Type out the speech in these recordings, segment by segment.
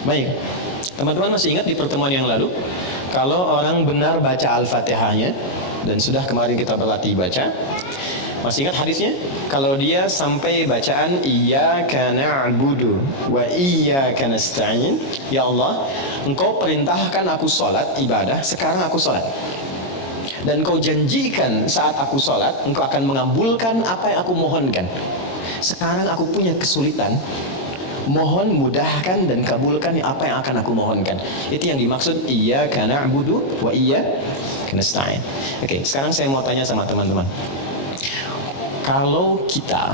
Baik, teman-teman masih ingat di pertemuan yang lalu, kalau orang benar baca Al-Fatihahnya, dan sudah kemarin kita berlatih baca, masih ingat hadisnya? Kalau dia sampai bacaan Iyyaka na'budu wa iyyaka nasta'in, ya Allah, Engkau perintahkan aku sholat, ibadah, sekarang aku sholat. Dan Engkau janjikan saat aku sholat, Engkau akan mengabulkan apa yang aku mohonkan. Sekarang aku punya kesulitan, mohon mudahkan dan kabulkan apa yang akan aku mohonkan. Itu yang dimaksud Iyyaka na'budu wa iyyaka nasta'in. Oke, sekarang saya mau tanya sama teman-teman. Kalau kita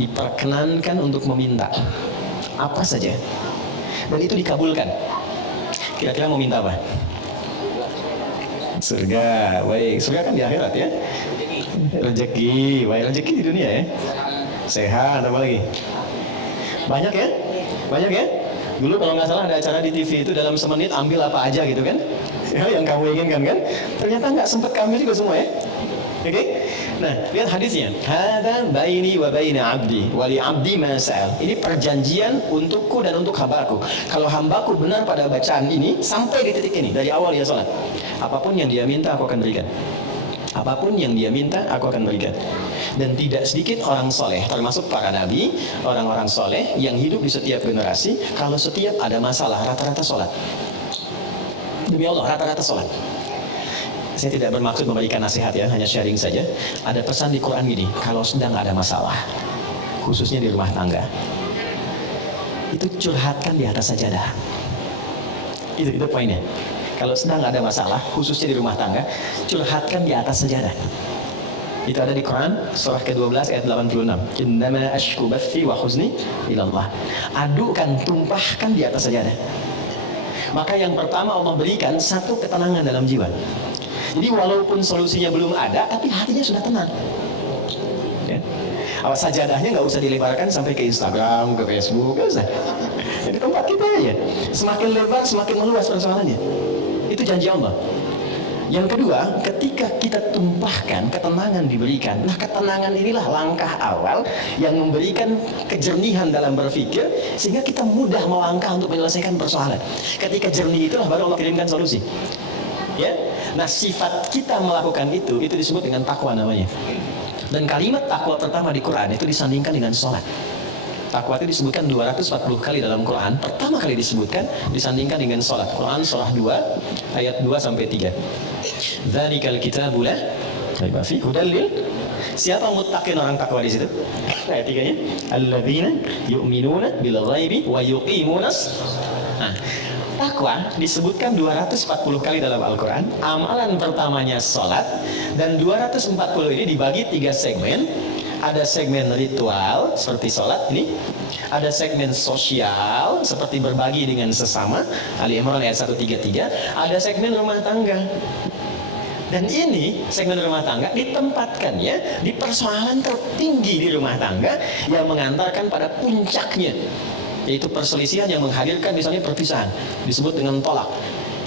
diperkenankan untuk meminta apa saja dan itu dikabulkan, kira-kira mau minta apa? Surga. Baik, surga kan di akhirat ya. Rezeki, baik, rezeki di dunia ya. Sehat, apa lagi? Banyak ya? Banyak ya? Dulu kalau nggak salah ada acara di TV itu dalam semenit ambil apa aja gitu kan? Ya, yang kamu inginkan kan? Ternyata nggak sempat ambil juga semua ya. Oke? Nah, lihat hadisnya. Hada baini wa baina abdi wa li abdi ma sa'al. Ini perjanjian untukku dan untuk hambaku. Kalau hambaku benar pada bacaan ini sampai di titik ini dari awal dia salat, apapun yang dia minta aku akan berikan. Apapun yang dia minta aku akan berikan. Dan tidak sedikit orang soleh, termasuk para nabi, orang-orang soleh yang hidup di setiap generasi, kalau setiap ada masalah rata-rata sholat. Demi Allah, rata-rata sholat. Saya tidak bermaksud memberikan nasihat ya, hanya sharing saja. Ada pesan di Quran gini, kalau sedang ada masalah, khususnya di rumah tangga, itu curhatkan di atas sajadah. Itu poinnya. Kalau sedang ada masalah, khususnya di rumah tangga, curhatkan di atas sajadah. Itu ada di Quran surah ke-12 ayat 86. Innama ashku bathi wa huzni ilallah. Adukan, tumpahkan di atas sajadah. Maka yang pertama Allah berikan satu ketenangan dalam jiwa. Jadi walaupun solusinya belum ada, tapi hatinya sudah tenang. Ya. Awas sajadahnya nggak usah dilebarkan sampai ke Instagram, ke Facebook, nggak usah. Di tempat kita aja. Semakin lebar, semakin meluas persoalannya. Itu janji Allah. Yang kedua, ketika kita tumpahkan, ketenangan diberikan. Nah, ketenangan inilah langkah awal yang memberikan kejernihan dalam berpikir, sehingga kita mudah melangkah untuk menyelesaikan persoalan. Ketika jernih itulah baru Allah kirimkan solusi. Ya, nah sifat kita melakukan itu disebut dengan takwa namanya. Dan kalimat takwa pertama di Quran itu disandingkan dengan sholat. Takwa itu disebutkan 240 kali dalam Quran. Pertama kali disebutkan disandingkan dengan sholat. Quran surah 2 ayat 2 sampai 3. Dzalikal kitabu la raiba fihi hudal lil. Siapa muttaqin orang takwa di situ? Ayat 3-nya, alladzina yu'minuna bil ghaibi wa yuqimunas. Nah, takwa disebutkan 240 kali dalam Al-Quran. Amalan pertamanya sholat. Dan 240 ini dibagi 3 segmen. Ada segmen ritual seperti sholat ini. Ada segmen sosial seperti berbagi dengan sesama, Ali Imran ayat 133. Ada segmen rumah tangga. Dan ini segmen rumah tangga ditempatkannya di persoalan tertinggi di rumah tangga yang mengantarkan pada puncaknya, yaitu perselisihan yang menghadirkan misalnya perpisahan, disebut dengan tolak.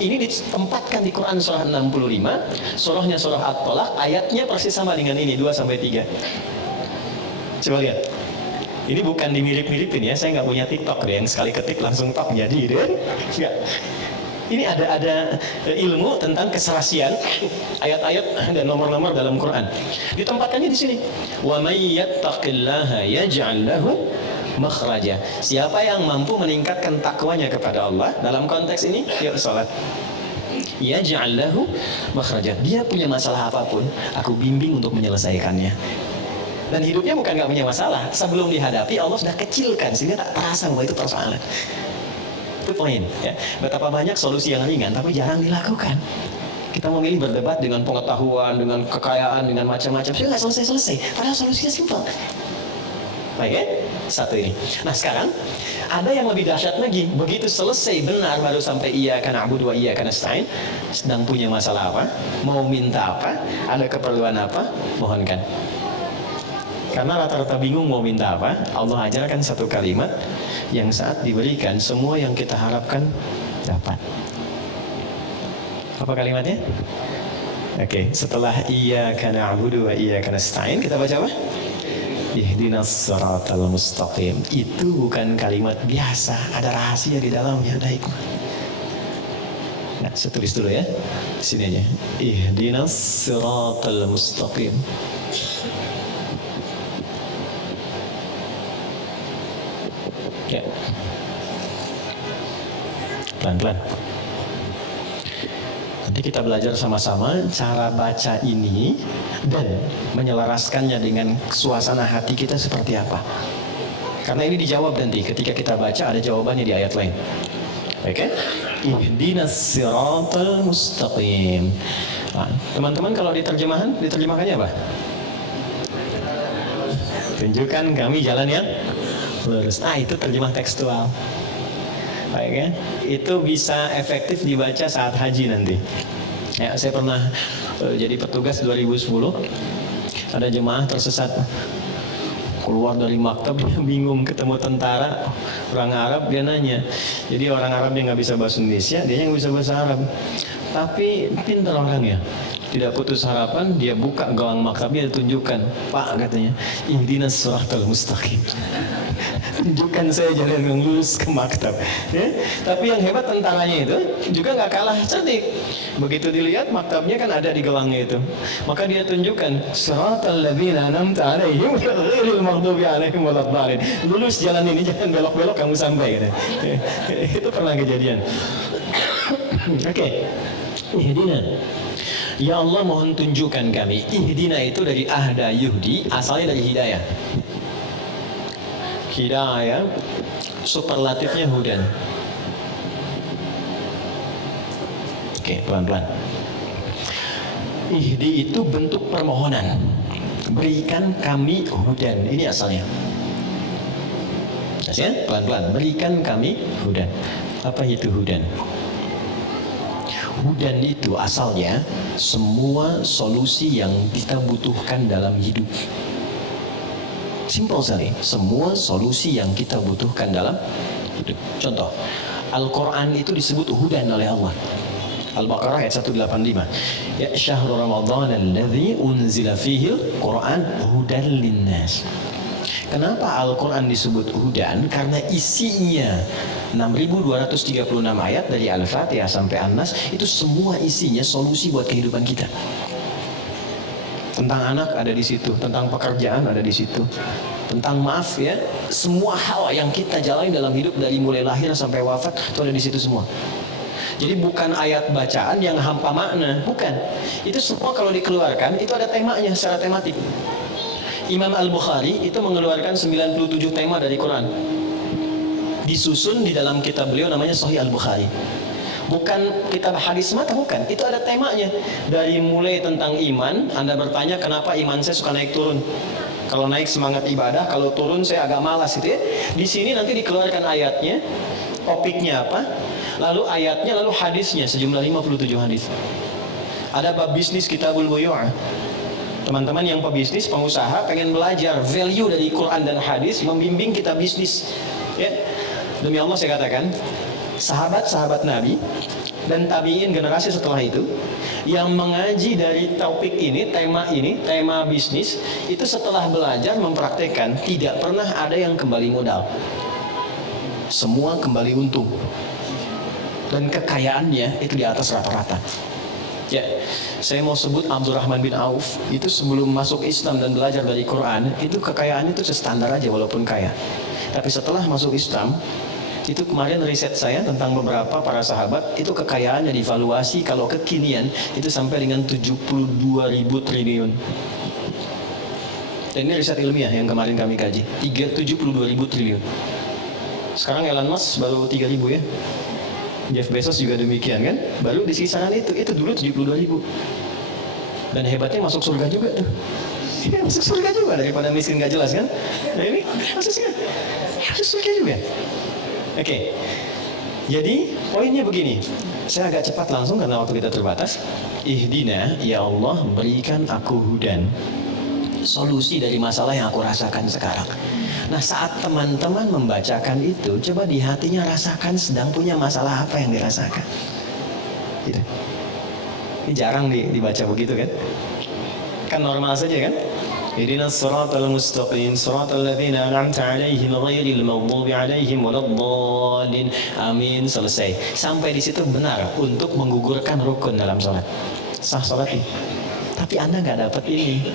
Ini ditempatkan di Quran surah 65, surahnya surah At-Tolak, ayatnya persis sama dengan ini, 2-3. Coba lihat. Ini bukan dimirip-miripin ya, saya nggak punya TikTok deh, yang sekali ketik langsung tok jadi deh. Enggak. Ini ada ilmu tentang keserasian ayat-ayat dan nomor-nomor dalam Quran. Ditempatkannya di sini. Wa may yattaqillaha yaj'al lahu makhraja. Siapa yang mampu meningkatkan takwanya kepada Allah dalam konteks ini, yuk salat. Yaj'al lahu makhraja. Dia punya masalah apapun, aku bimbing untuk menyelesaikannya. Dan hidupnya bukan nggak punya masalah. Sebelum dihadapi Allah sudah kecilkan sehingga tak terasa bahwa itu persoalan. Itu poin ya. Betapa banyak solusi yang ringan tapi jarang dilakukan. Kita mau milih berdebat dengan pengetahuan, dengan kekayaan, dengan macam-macam, sehingga nggak selesai-selesai. Padahal solusinya simpel. Baik ya, satu ini. Nah sekarang ada yang lebih dahsyat lagi. Begitu selesai benar baru sampai iyyaka na'budu wa iyyaka nasta'in. Sedang punya masalah apa? Mau minta apa? Ada keperluan apa? Mohonkan. Karena rata-rata bingung mau minta apa, Allah ajarkan satu kalimat yang saat diberikan semua yang kita harapkan dapat. Apa kalimatnya? Oke, setelah iyyaka na'budu wa iyyaka nasta'in kita baca apa? Ihdinas siratal mustaqim. Itu bukan kalimat biasa, ada rahasia di dalamnya, ada hikmah. Nah, saya tulis dulu ya. Sini aja. Ihdinas siratal mustaqim. Ya. Pelan-pelan. Nanti kita belajar sama-sama cara baca ini dan menyelaraskannya dengan suasana hati kita seperti apa. Karena ini dijawab nanti ketika kita baca, ada jawabannya di ayat lain. Oke? Ihdinas siratal mustaqim. Nah, teman-teman kalau diterjemahkannya apa? Tunjukkan kami jalan yang lurus. Ah, itu terjemah tekstual. Baik, itu bisa efektif dibaca saat haji nanti. Ya, saya pernah jadi petugas 2010. Ada jemaah tersesat, keluar dari maktab, dia bingung ketemu tentara orang Arab, dia nanya. Jadi orang Arab yang nggak bisa bahasa Indonesia, dia yang bisa bahasa Arab. Tapi pintar orangnya, tidak putus harapan, dia buka gelang maktabnya, ditunjukkan, Pak katanya, ihdinas siratal mustaqim. Tunjukkan saya jalan yang lurus ke maktab. Ya? Tapi yang hebat tentaranya itu juga nggak kalah cerdik. Begitu dilihat maktabnya kan ada di gelangnya itu, maka dia tunjukkan siratal ladzina an'amta 'alaihim ghairil maghdubi 'alaihim waladdallin. Lurus jalan ini, jangan belok-belok kamu sampai gitu. Itu pernah kejadian. Oke. Ihdina. Ya Allah, mohon tunjukkan kami. Ihdina itu dari ahda yuhdi, asalnya dari hidayah. Hidayah superlatifnya hudan. Oke, pelan-pelan. Ihdi itu bentuk permohonan. Berikan kami hudan. Ini asalnya. Ya, pelan-pelan. Berikan kami hudan. Apa itu hudan? Hudan itu asalnya semua solusi yang kita butuhkan dalam hidup. Simpel sekali, semua solusi yang kita butuhkan dalam hidup. Contoh, Al-Quran itu disebut hudan oleh Allah. Al-Baqarah ayat 185. Ya syahrul Ramadan alladzi unzila fihi al-Quran hudan linnas. Kenapa Al-Quran disebut hudan? Karena isinya 6.236 ayat dari Al-Fatihah sampai An-Nas, itu semua isinya solusi buat kehidupan kita. Tentang anak ada di situ, tentang pekerjaan ada di situ, tentang maaf ya, semua hal yang kita jalani dalam hidup dari mulai lahir sampai wafat itu ada di situ semua. Jadi bukan ayat bacaan yang hampa makna, bukan. Itu semua kalau dikeluarkan itu ada temanya secara tematik. Imam Al-Bukhari itu mengeluarkan 97 tema dari Quran. Disusun di dalam kitab beliau namanya Sahih Al-Bukhari. Bukan kitab hadis semata, bukan. Itu ada temanya. Dari mulai tentang iman, Anda bertanya kenapa iman saya suka naik turun. Kalau naik semangat ibadah, kalau turun saya agak malas gitu ya. Di sini nanti dikeluarkan ayatnya, topiknya apa, lalu ayatnya, lalu hadisnya, sejumlah 57 hadis. Ada bab bisnis kitabul buyu'. Teman-teman yang pebisnis, pengusaha, pengen belajar value dari Quran dan hadis, membimbing kita bisnis. Ya. Demi Allah saya katakan, sahabat-sahabat Nabi dan tabi'in generasi setelah itu yang mengaji dari topik ini, tema bisnis, itu setelah belajar mempraktekkan tidak pernah ada yang kembali modal. Semua kembali untung. Dan kekayaannya itu di atas rata-rata. Ya, saya mau sebut Abdurrahman bin Auf, itu sebelum masuk Islam dan belajar dari Quran, itu kekayaannya itu standar aja walaupun kaya. Tapi setelah masuk Islam, itu kemarin riset saya tentang beberapa para sahabat, itu kekayaannya divaluasi kalau kekinian itu sampai dengan 72.000 triliun. Dan ini riset ilmiah yang kemarin kami kaji, 72.000 triliun. Sekarang Elon Musk baru 3.000 ya. Jeff Bezos juga demikian kan, baru di kisaran itu dulu 72.000. Dan hebatnya masuk surga juga tuh. Iya, masuk surga juga daripada miskin gak jelas kan. Nah ini masuk surga juga. Oke. Jadi poinnya begini. Saya agak cepat langsung karena waktu kita terbatas. Ihdina, ya Allah, berikan aku hudan, solusi dari masalah yang aku rasakan sekarang. Nah, saat teman-teman membacakan itu, coba di hatinya rasakan sedang punya masalah apa yang dirasakan. Gitu. Ini jarang dibaca begitu kan? Kan normal saja kan? Ihdinas siratal mustaqim, siratal ladzina an'amta 'alaihim ghairil maghdubi 'alaihim waladdallin. Amin, selesai. Sampai di situ benar untuk menggugurkan rukun dalam salat. Sah salat ini. Tapi Anda nggak dapat ini.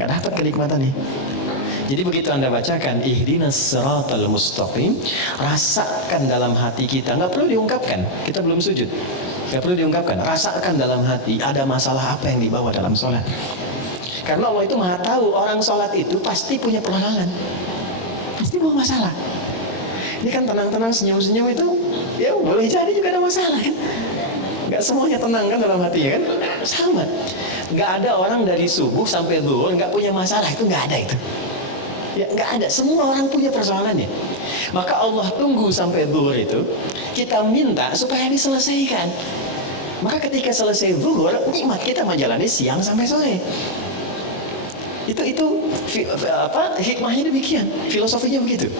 Nggak dapat kenikmatan nih. Jadi begitu Anda bacakan ihdinas siratal mustaqim, rasakan dalam hati kita, nggak perlu diungkapkan, kita belum sujud, nggak perlu diungkapkan, rasakan dalam hati ada masalah apa yang dibawa dalam sholat. Karena Allah itu maha tahu, orang sholat itu pasti punya persoalan, pasti bawa masalah. Ini kan tenang-tenang senyum-senyum itu, ya boleh jadi juga ada masalah kan. Nggak semuanya tenang kan dalam hatinya kan, sama. Nggak ada orang dari subuh sampai zuhur nggak punya masalah, itu nggak ada itu. Ya nggak ada, semua orang punya persoalannya. Maka Allah tunggu sampai zuhur itu, kita minta supaya diselesaikan. Maka ketika selesai zuhur, nikmat kita menjalani siang sampai sore. Itu hikmahnya demikian, filosofinya begitu.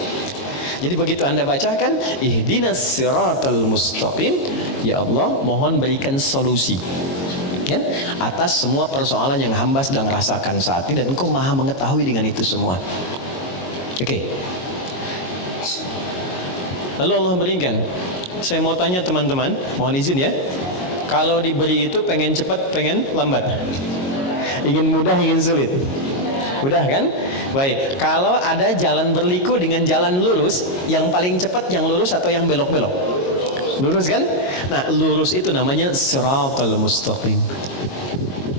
Jadi begitu Anda bacakan ihdinas siratal mustaqim, ya Allah mohon berikan solusi ya, atas semua persoalan yang hamba sedang rasakan saat ini, dan Engkau maha mengetahui dengan itu semua. Oke. Lalu Allah berikan. Saya mau tanya teman-teman, mohon izin ya. Kalau diberi itu pengen cepat, pengen lambat? Ingin mudah, ingin sulit? Mudah kan? Baik. Kalau ada jalan berliku dengan jalan lurus, yang paling cepat yang lurus atau yang belok-belok? Lurus kan? Nah, lurus itu namanya siratal mustaqim.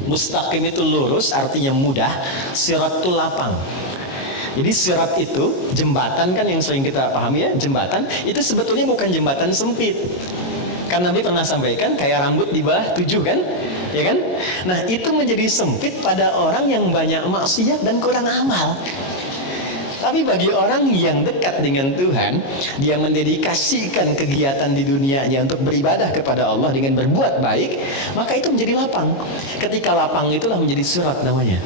Mustaqim itu lurus, artinya mudah. Sirat itu lapang. Jadi sirat itu jembatan kan yang sering kita pahami ya, jembatan itu sebetulnya bukan jembatan sempit. Kan Nabi pernah sampaikan kayak rambut di bawah 7 kan? Ya kan? Nah, itu menjadi sempit pada orang yang banyak maksiat dan kurang amal. Tapi bagi orang yang dekat dengan Tuhan, dia mendedikasikan kegiatan di dunianya untuk beribadah kepada Allah dengan berbuat baik, maka itu menjadi lapang. Ketika lapang itulah menjadi surat namanya.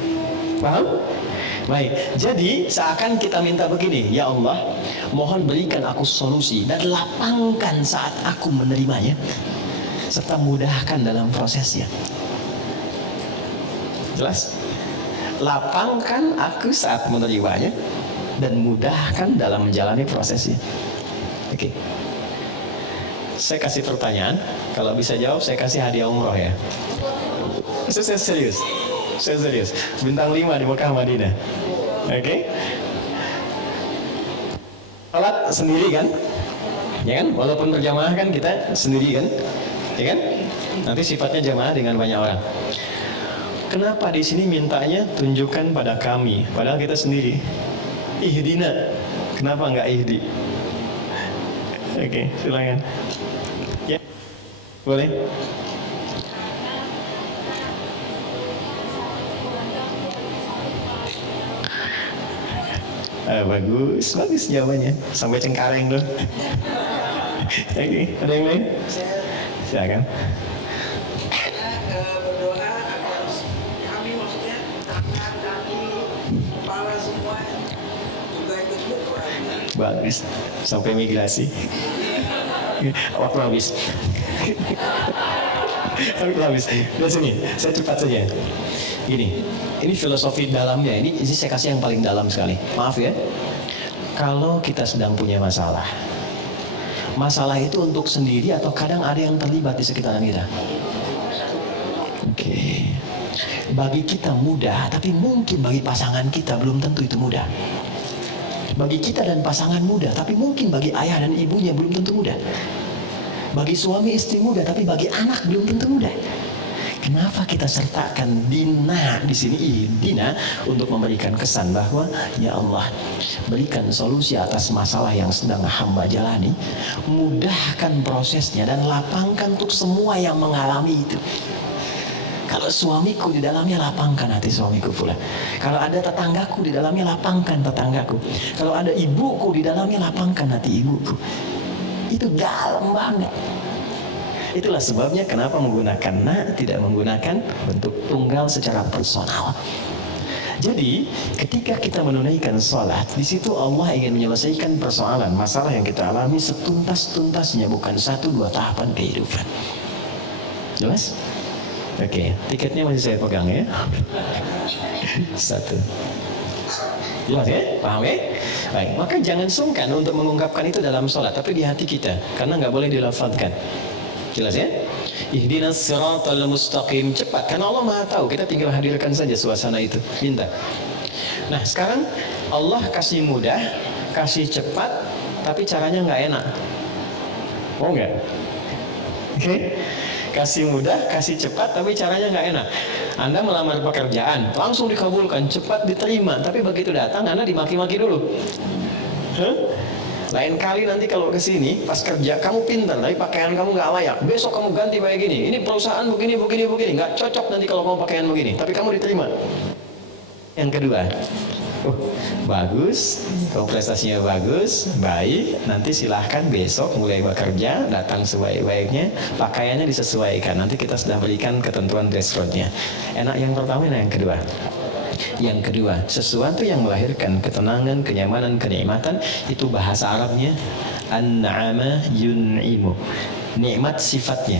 Paham? Baik, jadi seakan kita minta begini, ya Allah, mohon berikan aku solusi dan lapangkan saat aku menerimanya, serta mudahkan dalam prosesnya. Jelas? Lapangkan aku saat menerimanya dan mudahkan dalam menjalani prosesnya. Oke. Saya kasih pertanyaan, kalau bisa jawab saya kasih hadiah umroh ya. Saya serius. Saya serius. Bintang 5 di Mekah Madinah. Oke. Salat sendiri kan? Ya kan? Walaupun berjamaah kan kita sendiri kan? Ya kan? Nanti sifatnya jamaah dengan banyak orang. Kenapa di sini mintanya tunjukkan pada kami, padahal kita sendiri? Ihdina. Kenapa enggak ihdi? Oke, silakan. Ya. Boleh? Bagus jawabannya. Sampai Cengkareng tuh. Oke, ada yang lain? Silakan. Berdoa agar kami, maksudnya tangan, kaki, kepala semua juga ikut berdoa. Bagus. Sampai migrasi. Waktu habis. Waktu habis. Lihat sini, saya cepat saja. Ini filosofi dalamnya. Ini saya kasih yang paling dalam sekali. Maaf ya. Kalau kita sedang punya masalah, masalah itu untuk sendiri atau kadang ada yang terlibat di sekitaran kita. Oke. Bagi kita mudah, tapi mungkin bagi pasangan kita belum tentu itu mudah. Bagi kita dan pasangan mudah, tapi mungkin bagi ayah dan ibunya belum tentu mudah. Bagi suami istri mudah, tapi bagi anak belum tentu mudah. Kenapa kita sertakan Dina di sini, Dina, untuk memberikan kesan bahwa ya Allah, berikan solusi atas masalah yang sedang hamba jalani, mudahkan prosesnya dan lapangkan untuk semua yang mengalami itu. Kalau suamiku di dalamnya, lapangkan hati suamiku pula. Kalau ada tetanggaku di dalamnya, lapangkan tetanggaku. Kalau ada ibuku di dalamnya, lapangkan hati ibuku. Itu dalam banget. Itulah sebabnya kenapa menggunakan tidak menggunakan bentuk tunggal secara personal. Jadi ketika kita menunaikan sholat, di situ Allah ingin menyelesaikan persoalan masalah yang kita alami setuntas-tuntasnya, bukan 1-2 tahapan kehidupan. Jelas? Oke, tiketnya masih saya pegang ya. Satu. Jelas ya? Paham ya? Baik, maka jangan sungkan untuk mengungkapkan itu dalam sholat, tapi di hati kita, karena nggak boleh dilafadzkan. Jelas ya? Ihdinas siratal mustaqim. Cepat, karena Allah Maha tahu. Kita tinggal hadirkan saja suasana itu. Minta. Nah, sekarang Allah kasih mudah, kasih cepat, tapi caranya nggak enak. Mau nggak? Oke? Kasih mudah, kasih cepat, tapi caranya nggak enak. Anda melamar pekerjaan, langsung dikabulkan, cepat diterima, tapi begitu datang Anda dimaki-maki dulu. Lain kali nanti kalau kesini, pas kerja kamu pintar, tapi pakaian kamu nggak layak. Besok kamu ganti kayak gini. Ini perusahaan begini, nggak cocok nanti kalau kamu pakaian begini. Tapi kamu diterima. Yang kedua, bagus, kalau prestasinya bagus, baik, nanti silahkan besok mulai bekerja, datang sebaik-baiknya, pakaiannya disesuaikan, nanti kita sudah berikan ketentuan dress code-nya. Enak yang pertama, enak yang kedua. Yang kedua, sesuatu yang melahirkan ketenangan, kenyamanan, kenikmatan, itu bahasa Arabnya an-na'ama yun'imu, nikmat sifatnya.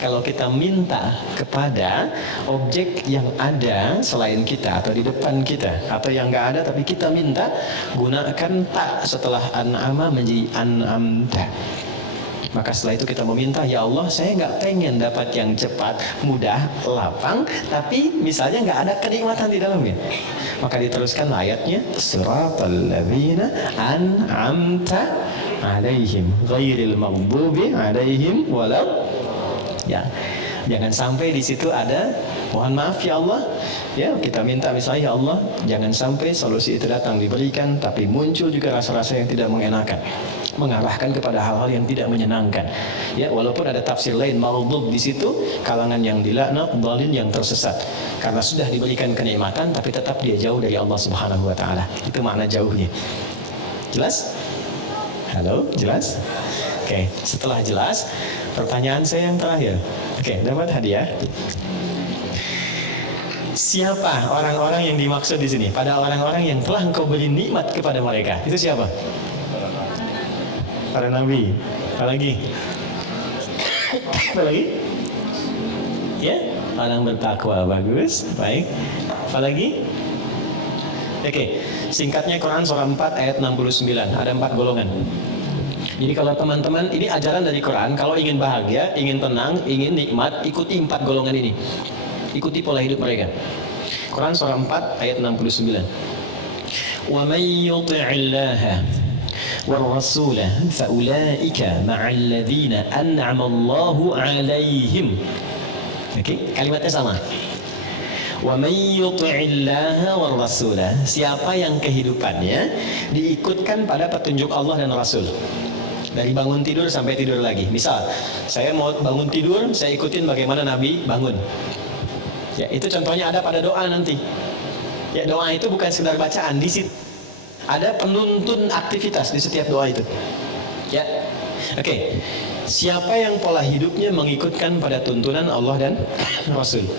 Kalau kita minta kepada objek yang ada selain kita atau di depan kita, atau yang nggak ada tapi kita minta, gunakan ta setelah an'ama menjadi an'amta. Maka setelah itu kita meminta, ya Allah, saya nggak pengen dapat yang cepat, mudah, lapang, tapi misalnya nggak ada kenikmatan di dalamnya. Maka diteruskan ayatnya, siratal ladzina an'amta alaihim ghairil maghdubi alaihim walau. Ya, jangan sampai di situ ada, mohon maaf ya Allah, ya kita minta misalnya, ya Allah, jangan sampai solusi itu datang diberikan, tapi muncul juga rasa-rasa yang tidak mengenakan, mengarahkan kepada hal-hal yang tidak menyenangkan. Ya, walaupun ada tafsir lain, maghdub di situ kalangan yang dilaknat, dhalin yang tersesat, karena sudah diberikan kenikmatan, tapi tetap dia jauh dari Allah Subhanahu Wa Taala. Itu makna jauhnya. Jelas? Halo, jelas? Oke, setelah jelas, pertanyaan saya yang terakhir. Oke, dapat hadiah. Siapa orang-orang yang dimaksud di sini? Pada orang-orang yang telah engkau beri nikmat kepada mereka. Itu siapa? Para nabi. Apa lagi? Apa lagi? Ya, orang bertakwa. Bagus, baik. Apa lagi? Oke, singkatnya Quran surah 4 ayat 69. Ada 4 golongan. Jadi kalau teman-teman, ini ajaran dari Quran, kalau ingin bahagia, ingin tenang, ingin nikmat, ikuti 4 golongan ini. Ikuti pola hidup mereka. Quran surah 4 ayat 69. Wa may yuti'illaha war rasula fa ulaika ma'al ladzina an'ama Allahu 'alaihim. Oke, kalimatnya sama. Wa may yuti'illaha war rasula, siapa yang kehidupannya diikutkan pada petunjuk Allah dan Rasul. Dari bangun tidur sampai tidur lagi. Misal, saya mau bangun tidur, saya ikutin bagaimana Nabi bangun. Ya, itu contohnya ada pada doa nanti. Ya, doa itu bukan sekedar bacaan, di situ ada penuntun aktivitas di setiap doa itu. Ya. Oke. Siapa yang pola hidupnya mengikutkan pada tuntunan Allah dan Rasul?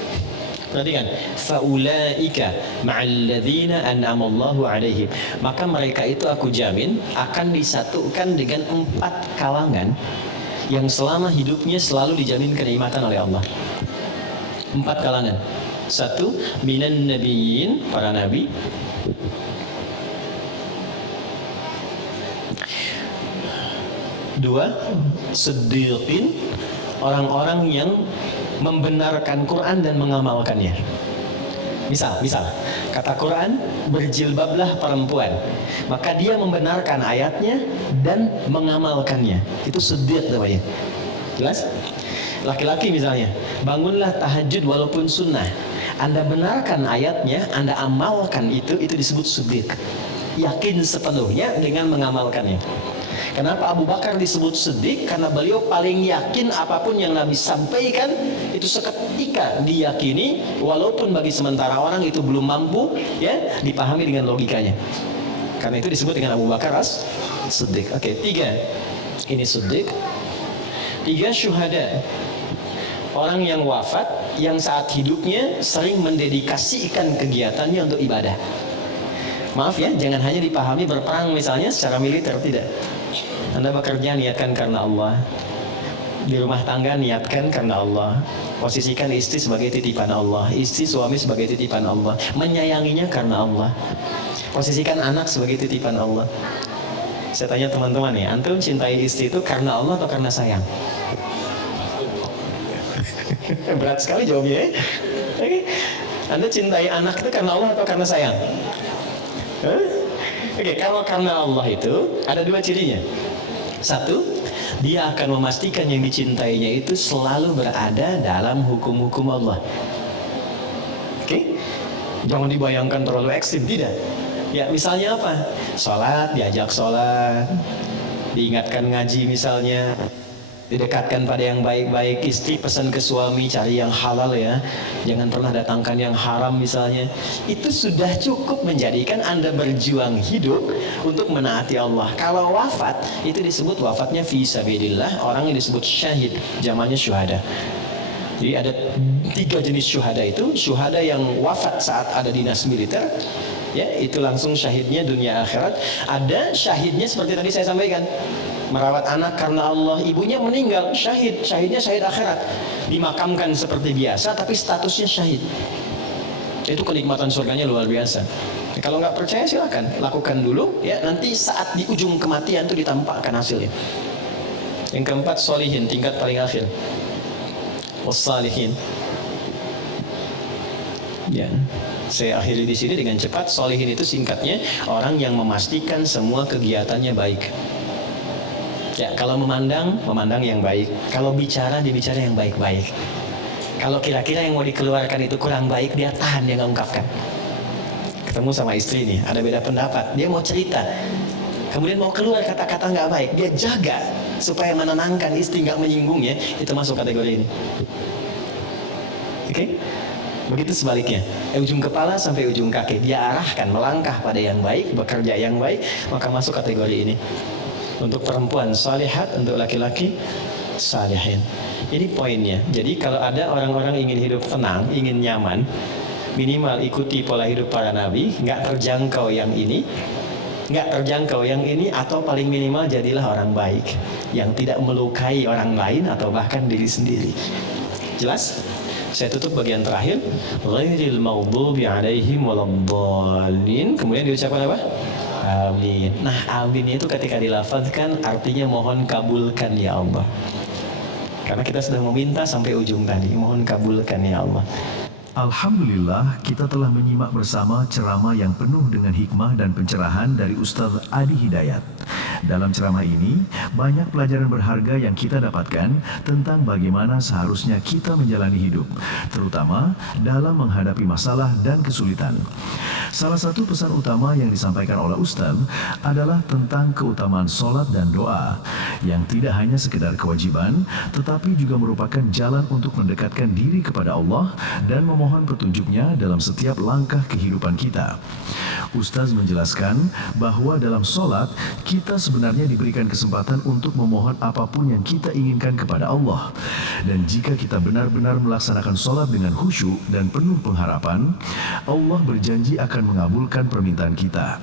Perhatikan, faulaika ma'al ladzina an'ama Allahu 'alaihim. Maka mereka itu aku jamin akan disatukan dengan 4 kalangan yang selama hidupnya selalu dijamin kenikmatan oleh Allah. 4 kalangan. 1, minan nabiyyin, para nabi. 2, siddiqin, orang-orang yang membenarkan Quran dan mengamalkannya. Misal, kata Quran, berjilbablah perempuan, maka dia membenarkan ayatnya dan mengamalkannya. Itu siddiq namanya. Jelas? Laki-laki misalnya, bangunlah tahajud walaupun sunnah. Anda benarkan ayatnya, Anda amalkan itu disebut siddiq. Yakin sepenuhnya dengan mengamalkannya. Kenapa Abu Bakar disebut siddiq? Karena beliau paling yakin apapun yang Nabi sampaikan itu seketika diyakini, walaupun bagi sementara orang itu belum mampu ya dipahami dengan logikanya. Karena itu disebut dengan Abu Bakar as-siddiq. Oke, 3 ini siddiq. 3 syuhada, orang yang wafat yang saat hidupnya sering mendedikasikan kegiatannya untuk ibadah. Maaf ya, jangan hanya dipahami berperang misalnya secara militer, tidak. Anda bekerja niatkan karena Allah, Di rumah tangga niatkan karena Allah. Posisikan istri sebagai titipan Allah, istri suami sebagai titipan Allah. Menyayanginya karena Allah. Posisikan anak sebagai titipan Allah. Saya tanya teman-teman nih, antum cintai istri itu karena Allah atau karena sayang? Berat sekali jawabnya ya. Oke. Anda cintai anak itu karena Allah atau karena sayang? Oke, kalau karena Allah itu ada dua cirinya. Satu, dia akan memastikan yang dicintainya itu selalu berada dalam hukum-hukum Allah. Oke? Jangan dibayangkan terlalu ekstrim, tidak. Ya, misalnya apa? Sholat, diajak sholat, diingatkan ngaji misalnya, didekatkan pada yang baik-baik. Istri pesan ke suami cari yang halal ya, jangan pernah datangkan yang haram misalnya. Itu sudah cukup menjadikan Anda berjuang hidup untuk menaati Allah. Kalau wafat, itu disebut wafatnya fi sabilillah. Orang yang disebut syahid, zamannya syuhada. Jadi ada 3 jenis syuhada itu. Syuhada yang wafat saat ada dinas militer, ya, itu langsung syahidnya dunia akhirat. Ada syahidnya seperti tadi saya sampaikan, merawat anak karena Allah, ibunya meninggal, syahid, syahidnya syahid akhirat, dimakamkan seperti biasa tapi statusnya syahid. Itu kenikmatan surganya luar biasa. Kalau nggak percaya silakan lakukan dulu ya, nanti saat di ujung kematian itu ditampakkan hasilnya. Yang keempat, solihin, tingkat paling akhir. Wassalihin. Ya, saya akhiri di sini dengan cepat. Solihin itu singkatnya orang yang memastikan semua kegiatannya baik. Ya, kalau memandang yang baik. Kalau bicara, dibicara yang baik-baik. Kalau kira-kira yang mau dikeluarkan itu kurang baik, dia tahan, dia nggak ungkapkan. Ketemu sama istri nih, ada beda pendapat, dia mau cerita, kemudian mau keluar kata-kata nggak baik, dia jaga supaya menenangkan istri, nggak menyinggungnya. Itu masuk kategori ini. Oke? Begitu sebaliknya, ujung kepala sampai ujung kaki dia arahkan melangkah pada yang baik, bekerja yang baik, maka masuk kategori ini. Untuk perempuan salihat, untuk laki-laki salihin. Ini poinnya. Jadi kalau ada orang-orang ingin hidup tenang, ingin nyaman, minimal ikuti pola hidup para nabi, nggak terjangkau yang ini, atau paling minimal jadilah orang baik yang tidak melukai orang lain atau bahkan diri sendiri. Jelas? Saya tutup bagian terakhir, ghairil maghdubi alaihim waladdallin. Kemudian diucapkan apa? Amin. Nah, amin itu ketika dilafazkan artinya mohon kabulkan ya Allah. Karena kita sudah meminta sampai ujung tadi, mohon kabulkan ya Allah. Alhamdulillah, kita telah menyimak bersama ceramah yang penuh dengan hikmah dan pencerahan dari Ustaz Adi Hidayat. Dalam ceramah ini, banyak pelajaran berharga yang kita dapatkan tentang bagaimana seharusnya kita menjalani hidup, terutama dalam menghadapi masalah dan kesulitan. Salah satu pesan utama yang disampaikan oleh Ustaz adalah tentang keutamaan sholat dan doa, yang tidak hanya sekedar kewajiban, tetapi juga merupakan jalan untuk mendekatkan diri kepada Allah dan memohon petunjuknya dalam setiap langkah kehidupan kita. Ustaz menjelaskan bahwa dalam sholat, kita sebenarnya diberikan kesempatan untuk memohon apapun yang kita inginkan kepada Allah. Dan jika kita benar-benar melaksanakan sholat dengan khusyuk dan penuh pengharapan, Allah berjanji akan mengabulkan permintaan kita.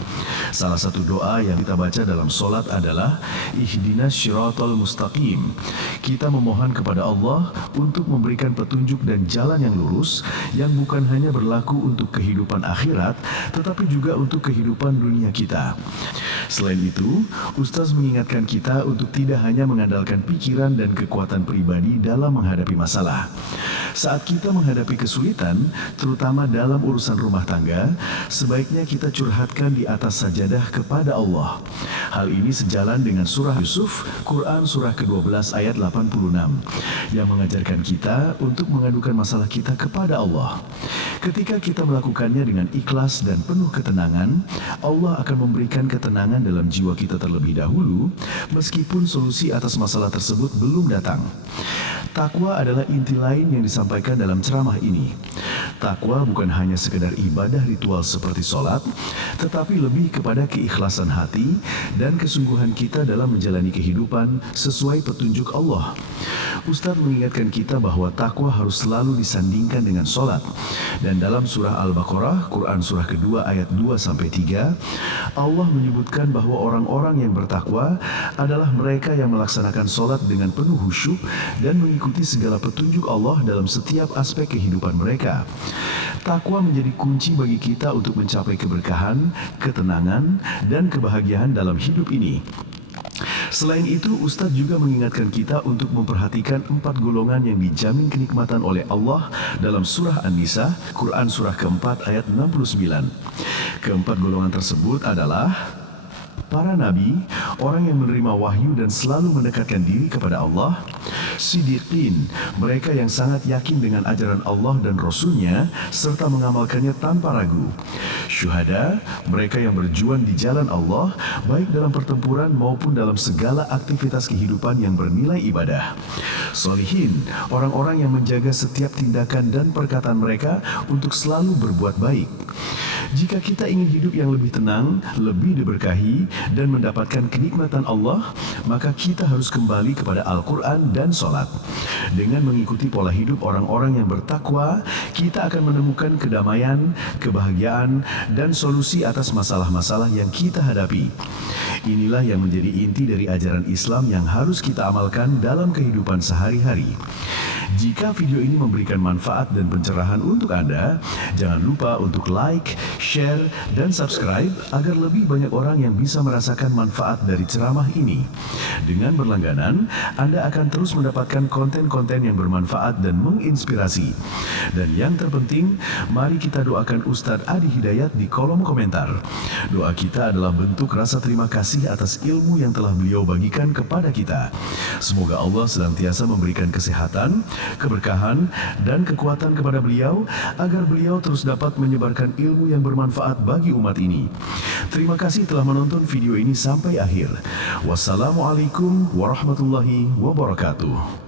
Salah satu doa yang kita baca dalam sholat adalah Ihdinas Syiratal Mustaqim. Kita memohon kepada Allah untuk memberikan petunjuk dan jalan yang lurus, yang bukan hanya berlaku untuk kehidupan akhirat, tetapi juga untuk kehidupan dunia kita. Selain itu, Ustaz mengingatkan kita untuk tidak hanya mengandalkan pikiran dan kekuatan pribadi dalam menghadapi masalah. Saat kita menghadapi kesulitan, terutama dalam urusan rumah tangga, sebaiknya kita curhatkan di atas sajadah kepada Allah. Hal ini sejalan dengan surah Yusuf, Quran surah ke-12 ayat 86, yang mengajarkan kita untuk mengadukan masalah kita kepada Allah. Ketika kita melakukannya dengan ikhlas dan penuh ketenangan, Allah akan memberikan ketenangan dalam jiwa kita terlebih dahulu, meskipun solusi atas masalah tersebut belum datang. Takwa adalah inti lain yang disampaikan dalam ceramah ini. Takwa bukan hanya sekedar ibadah ritual seperti sholat, tetapi lebih kepada keikhlasan hati dan kesungguhan kita dalam menjalani kehidupan sesuai petunjuk Allah. Ustadz mengingatkan kita bahwa takwa harus selalu disandingkan dengan sholat. Dan dalam surah Al-Baqarah, Quran surah kedua ayat 2-3, Allah menyebutkan bahwa orang-orang yang bertakwa adalah mereka yang melaksanakan sholat dengan penuh khusyuk dan mengikuti segala petunjuk Allah dalam setiap aspek kehidupan mereka. Takwa menjadi kunci bagi kita untuk mencapai keberkahan, ketenangan, dan kebahagiaan dalam hidup ini. Selain itu, Ustadz juga mengingatkan kita untuk memperhatikan 4 golongan yang dijamin kenikmatan oleh Allah dalam surah An-Nisa, Quran surah keempat ayat 69. Keempat golongan tersebut adalah para nabi, orang yang menerima wahyu dan selalu mendekatkan diri kepada Allah. Siddiqin, mereka yang sangat yakin dengan ajaran Allah dan Rasul-Nya serta mengamalkannya tanpa ragu. Syuhada, mereka yang berjuang di jalan Allah baik dalam pertempuran maupun dalam segala aktivitas kehidupan yang bernilai ibadah. Sholihin, orang-orang yang menjaga setiap tindakan dan perkataan mereka untuk selalu berbuat baik. Jika kita ingin hidup yang lebih tenang, lebih diberkahi, dan mendapatkan kenikmatan Allah, maka kita harus kembali kepada Al-Quran dan sholat. Dengan mengikuti pola hidup orang-orang yang bertakwa, kita akan menemukan kedamaian, kebahagiaan, dan solusi atas masalah-masalah yang kita hadapi. Inilah yang menjadi inti dari ajaran Islam yang harus kita amalkan dalam kehidupan sehari-hari. Jika video ini memberikan manfaat dan pencerahan untuk Anda, jangan lupa untuk like, share, dan subscribe agar lebih banyak orang yang bisa merasakan manfaat dari ceramah ini. Dengan berlangganan, Anda akan terus mendapatkan konten-konten yang bermanfaat dan menginspirasi. Dan yang terpenting, mari kita doakan Ustadz Adi Hidayat di kolom komentar. Doa kita adalah bentuk rasa terima kasih atas ilmu yang telah beliau bagikan kepada kita. Semoga Allah senantiasa memberikan kesehatan, keberkahan, dan kekuatan kepada beliau agar beliau terus dapat menyebarkan ilmu yang bermanfaat bagi umat ini. Terima kasih telah menonton video ini sampai akhir. Wassalamualaikum warahmatullahi wabarakatuh.